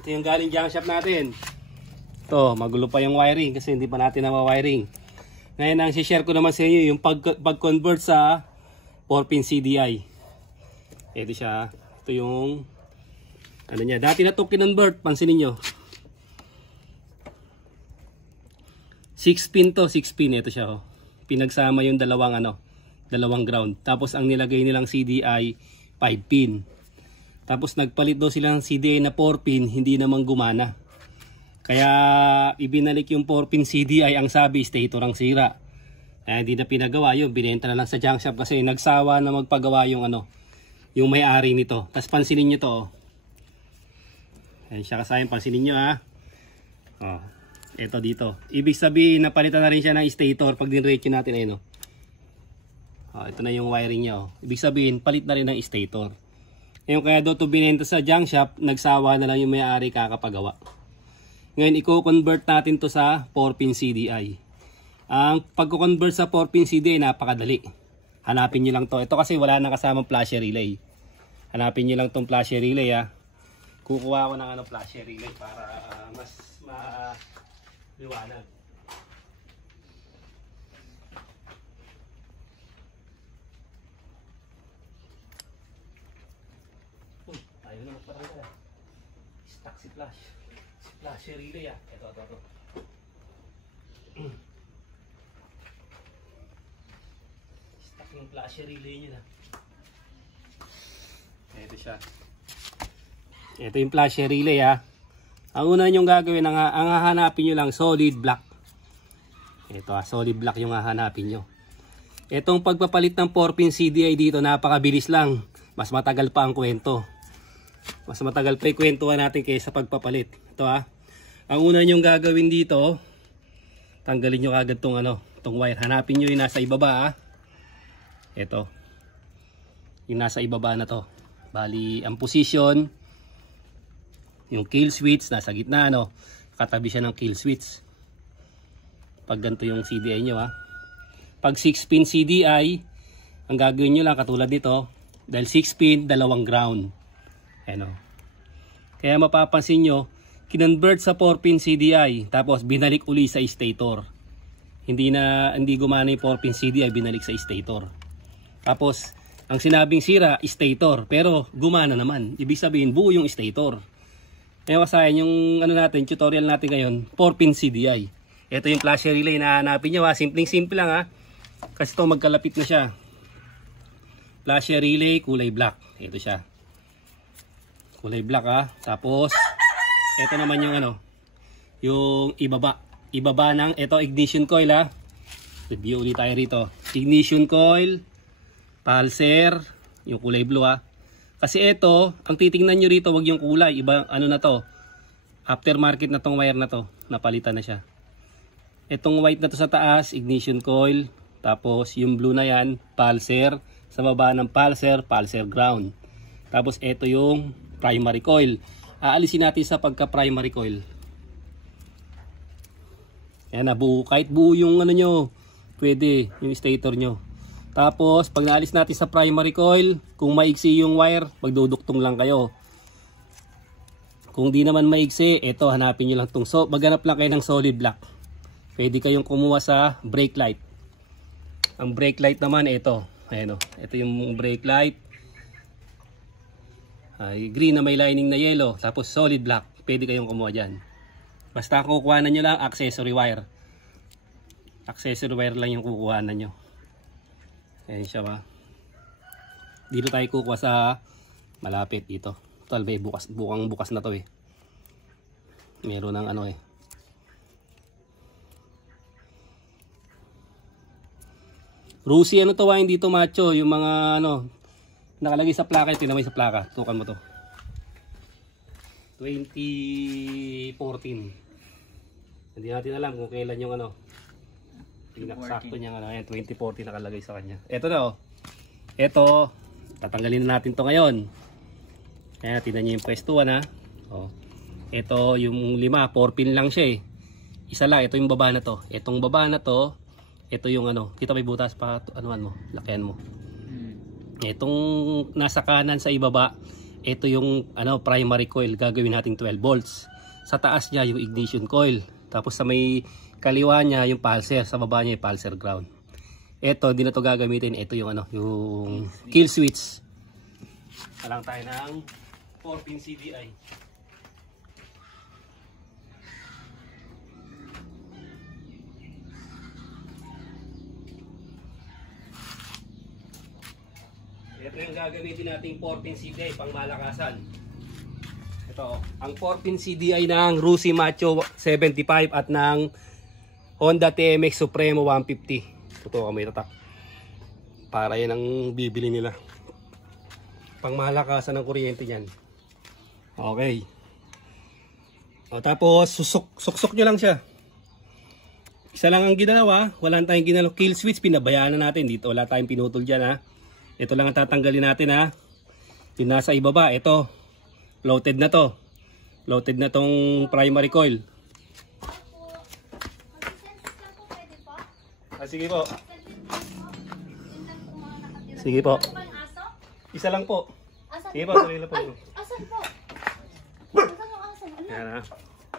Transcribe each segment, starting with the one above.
Ito yung galing junk shop natin. Ito, magulo pa yung wiring kasi hindi pa natin na-wiring. Ngayon ang share ko naman sa inyo yung pag-convert sa 4-pin CDI. Ito siya. Ito yung ano niya. Dati na ito kinonvert. Pansinin nyo. 6-pin to. 6-pin. Ito siya. Oh. Pinagsama yung dalawang ground. Tapos ang nilagay nilang CDI 5-pin. Tapos nagpalit daw sila ng CDI na 4-pin. Hindi naman gumana. Kaya ibinalik yung 4-pin CDI. Ang sabi stator ang sira. Hindi na pinagawa yun. Binenta na lang sa junk shop kasi nagsawa na magpagawa yung yung may-ari nito. Tapos pansinin nyo to. Ayan siya kasayan. Pansinin nyo ha. Oh, ito dito. Ibig sabihin napalitan na rin siya ng stator pag dinretso natin ayun. Oh, ito na yung wiring niya. Oh. Ibig sabihin palit na rin ng stator. Ngayon kaya daw ito binenta sa junk shop. Nagsawa na lang yung may-ari kakapagawa. Ngayon i-convert natin to sa 4-pin CDI. Ang pag-convert sa 4-pin CDI napakadali. Hanapin nyo lang to. Ito kasi wala nang kasamang flasher relay. Hanapin nyo lang tong flasher relay ha. Kukuha ko ng flasher relay para mas maliwanag. Ayaw na magpatanggal ah. Stuck si flash. Si flasher relay ah. Ito. Yung flasher relay niya na. Ito siya. Ito yung flasher relay ha. Ang una nyong gagawin, ang hahanapin nyo lang solid block. Ito ha, solid block yung hahanapin nyo. Itong pagpapalit ng 4-pin CDI dito, napakabilis lang. Mas matagal pa ang kwento. Mas matagal pa yung kwentuhan natin kaysa pagpapalit. Ito ha. Ang una nyong gagawin dito, tanggalin nyo agad tong wire. Hanapin nyo yung nasa ibaba ha. Ito yung nasa ibaba na to. Bali ang position, yung kill switch nasa gitna katabi siya ng kill switch. Pag ganito yung CDI nyo ha. Pag 6-pin CDI, ang gagawin nyo lang katulad nito, dahil 6-pin, dalawang ground. Kaya mapapansin nyo, kinonvert sa 4-pin CDI tapos binalik uli sa stator. Hindi gumana yung 4-pin CDI, binalik sa stator. Tapos, ang sinabing sira, stator. Pero, gumana naman. Ibig sabihin, buo yung stator. Kaya kasayan, yung tutorial natin ngayon, 4-pin CDI. Ito yung flasher relay na hanapin nyo ha. Simpleng-simple lang ha. Kasi ito magkalapit na siya. Flasher relay, kulay black. Ito siya. Kulay black ha. Tapos, ito naman yung yung ibaba. Ibaba ng, ito ignition coil ha. Review ulit tayo rito. Ignition coil. Pulser, yung kulay blue ha. Kasi ito, ang titingnan nyo rito, wag yung kulay. Iba, na to. Aftermarket na tong wire na to. Napalitan na siya. Itong white na to sa taas, ignition coil. Tapos yung blue na yan, pulser. Sa baba ng pulser, pulser ground. Tapos ito yung primary coil. Aalisin natin sa pagka-primary coil. Yan na, buo. Kahit buo yung nyo, pwede, yung stator nyo. Tapos, pag naalis natin sa primary coil, kung maigsi yung wire, magduduktong lang kayo. Kung di naman maigsi, ito, hanapin nyo lang itong. So, maghanap lang kayo ng solid block. Pwede kayong kumuha sa brake light. Ang brake light naman, ito. Ayan o. Ito yung brake light. Green na may lining na yellow. Tapos, solid block. Pwede kayong kumuha dyan. Basta kukuhanan nyo lang accessory wire. Accessory wire lang yung kukuhanan nyo. Ayan siya ba. Dito tayo kukuha sa malapit dito. Talbay bukas na to eh. Meron ng Rusi to wine dito macho. Yung mga nakalagay sa plaka. Tinamay sa plaka. Tukan mo to. 2014. Hindi natin alam kung kailan yung pinaksakto niya 2014 nakalagay sa kanya. Ito na Ito, tatanggalin na natin to ngayon. Kaya tingnan niyo yung pwestuhan ha. Ito yung 5, 4-pin lang siya eh. Isa lang, ito yung baba na to. Itong baba na to, ito yung kita may butas pa, mo, lakihan mo. Itong nasa kanan sa ibaba, Ito yung primary coil, gagawin nating 12 volts. Sa taas niya yung ignition coil. Tapos sa may kaliwa niya yung pulser, sa baba niya yung pulser ground. Ito, di na to gagamitin. Ito yung yung kill switch. Alang tayo ng 4-pin CDI. Ito yung gagamitin nating 4-pin CDI pang malakasan. Ito, ang 4-pin CDI ng Rusi Macho 75 at ng Honda TMX Supremo 150. Ito may tatak. Para yan ang bibili nila. Pang malakasan ng kuryente niyan. Okay. O, tapos suksok nyo lang siya. Isa lang ang ginalawa. Wala tayong ginalaw. Kill switch, pinabayaan na natin. Dito wala tayong pinutol dyan ha. Ito lang ang tatanggalin natin ha. Yung nasa ibaba, ito. Loaded na to. Loaded na tong primary coil. Sige po. Sige po. Isa lang po. Sige po, tuloy lang po. Asan po? Asan yung asan? Yan ha.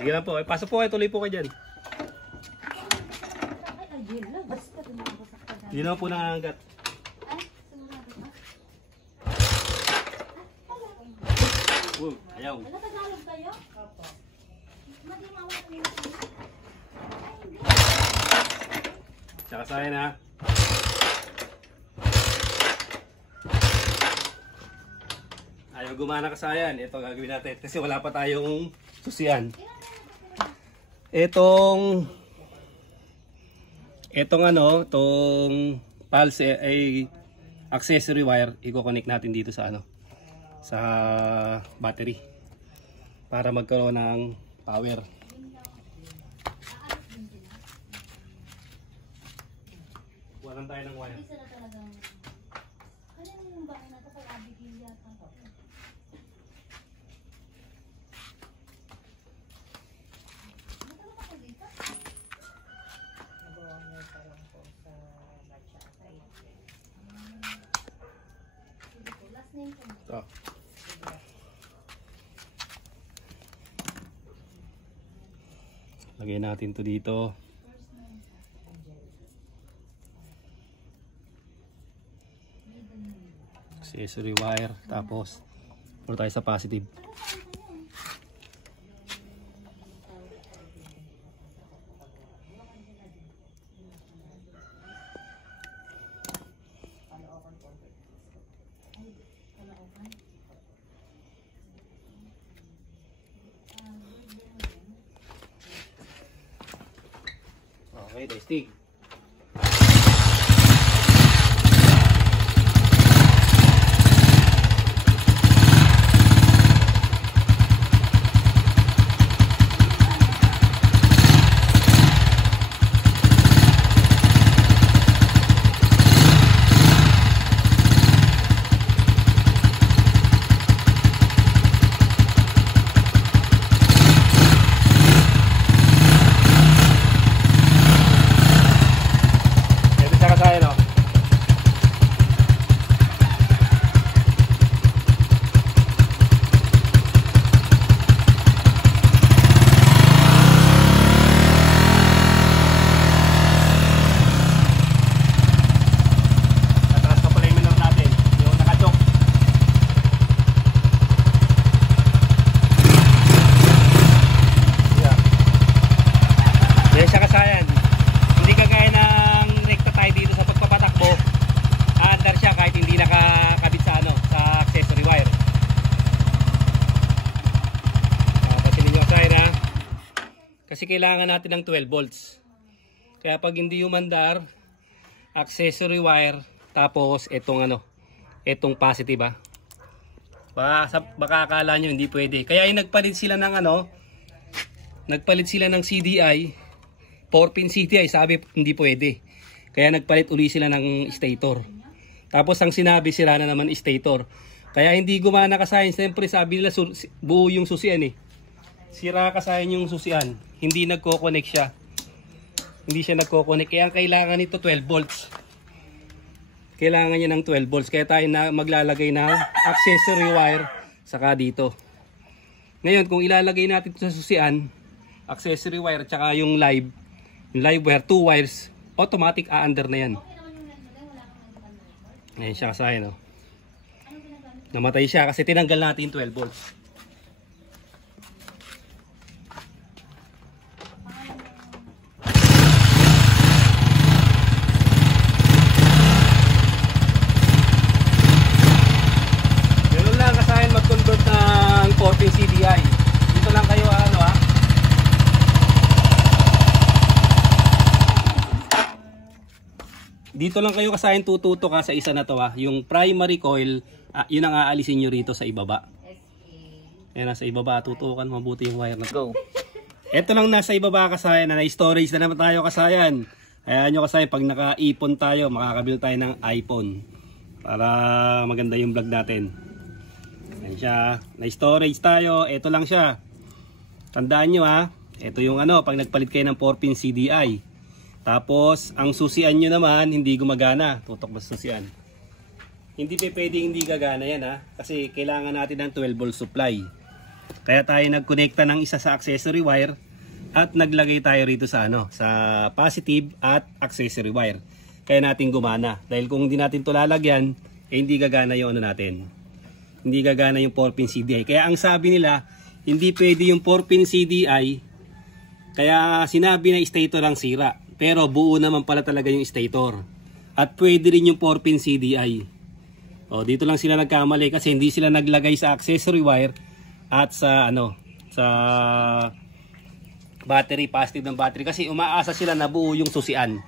Sige lang po. Pasok po kayo, tuloy po kayo dyan. Ay, ayun lang. Basta tumabasak ka dyan. Hindi naman po nangangagat. Ay, sigurado ka? Ayaw. Wala, Tagalog kayo? Opo. Madimawa ko yung ay, hindi. Tsaka sa'yo na. Ayaw gumana kasayan. Ito gagawin natin. Kasi wala pa tayong susian. Itong pulse ay accessory wire. I-connect natin dito sa sa battery. Para magkaroon ng power. Walang tayo ng wire. Isa na talagang kanina yung bahay na ito kay Abigail yata. Matalo ka dito? Nagawa niya parang po sa matcha side. Sige po, last name ko. Ito. Lagay natin to dito. Accessory wire. Tapos puro tayo sa positive. Okay, testing. Kasi kailangan natin ng 12 volts. Kaya pag hindi umandar, accessory wire, tapos itong positive Baka akala nyo hindi pwede. Kaya yung nagpalit sila ng CDI, 4-pin CDI, sabi hindi pwede. Kaya nagpalit uli sila ng stator. Tapos ang sinabi sila na naman stator. Kaya hindi gumana kasayan. Siyempre sabi nila buo yung susian eh. Sira kasayan yung susian. Hindi nagko-connect siya. Hindi siya nagko-connect. Kaya ang kailangan nito 12 volts. Kailangan niya ng 12 volts. Kaya tayo maglalagay ng accessory wire saka dito. Ngayon, kung ilalagay natin ito sa susian, accessory wire at saka yung live wire, 2 wires, automatic a-under na yan. Ayan siya kasayan, no? Namatay siya kasi tinanggal natin 12 volts. Ganun lang kasayan mag-convert ng 4-pin CDI. Dito lang kayo ano ha. Dito lang kayo kasayan tututok ha sa isa na to ha. Yung primary coil, yun ang aalisin nyo rito sa ibaba. Ayan, nasa ibaba, tutukan mabuti yung wire na to. Ito lang nasa ibaba kasayan, na storage na naman tayo kasayan. Hayaan nyo kasayan, pag naka-ipon tayo, makakabil tayo ng iPhone. Para maganda yung vlog natin. Ayan siya, na-storage tayo, ito lang siya. Tandaan nyo ha, ito yung ano, pag nagpalit kayo ng 4-pin CDI. Tapos, ang susian nyo naman, hindi gumagana. Tutok ba susian? Hindi pwedeng hindi gagana yan ha. Kasi kailangan natin ng 12 volt supply. Kaya tayo nagkonekta ng isa sa accessory wire at naglagay tayo rito sa ano, sa positive at accessory wire. Kaya natin gumana. Dahil kung hindi natin ito lalagyan, hindi gagana yung ano natin. Hindi gagana yung 4-pin CDI. Kaya ang sabi nila, hindi pwede yung 4-pin CDI. Kaya sinabi na stator lang sira. Pero buo naman pala talaga yung stator. At pwede rin yung 4-pin CDI. O, dito lang sila nagkamali kasi hindi sila naglagay sa accessory wire at sa ano, sa battery, positive ng battery, kasi umaasa sila na buo yung susian.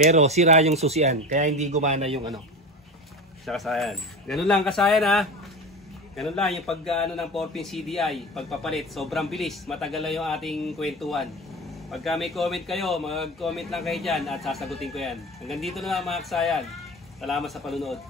Pero sira yung susian, kaya hindi gumana yung ano. Sa kasayan. Ganun lang kasayan ha. Ganun lang yung pag ano ng 4-pin CDI, pagpapalit, sobrang bilis, matagal lang yung ating kwentuhan. Pagka may comment kayo, mag-comment lang kayo dyan at sasagutin ko yan. Hanggang dito na lang mga kasayan. Salamat sa panunod.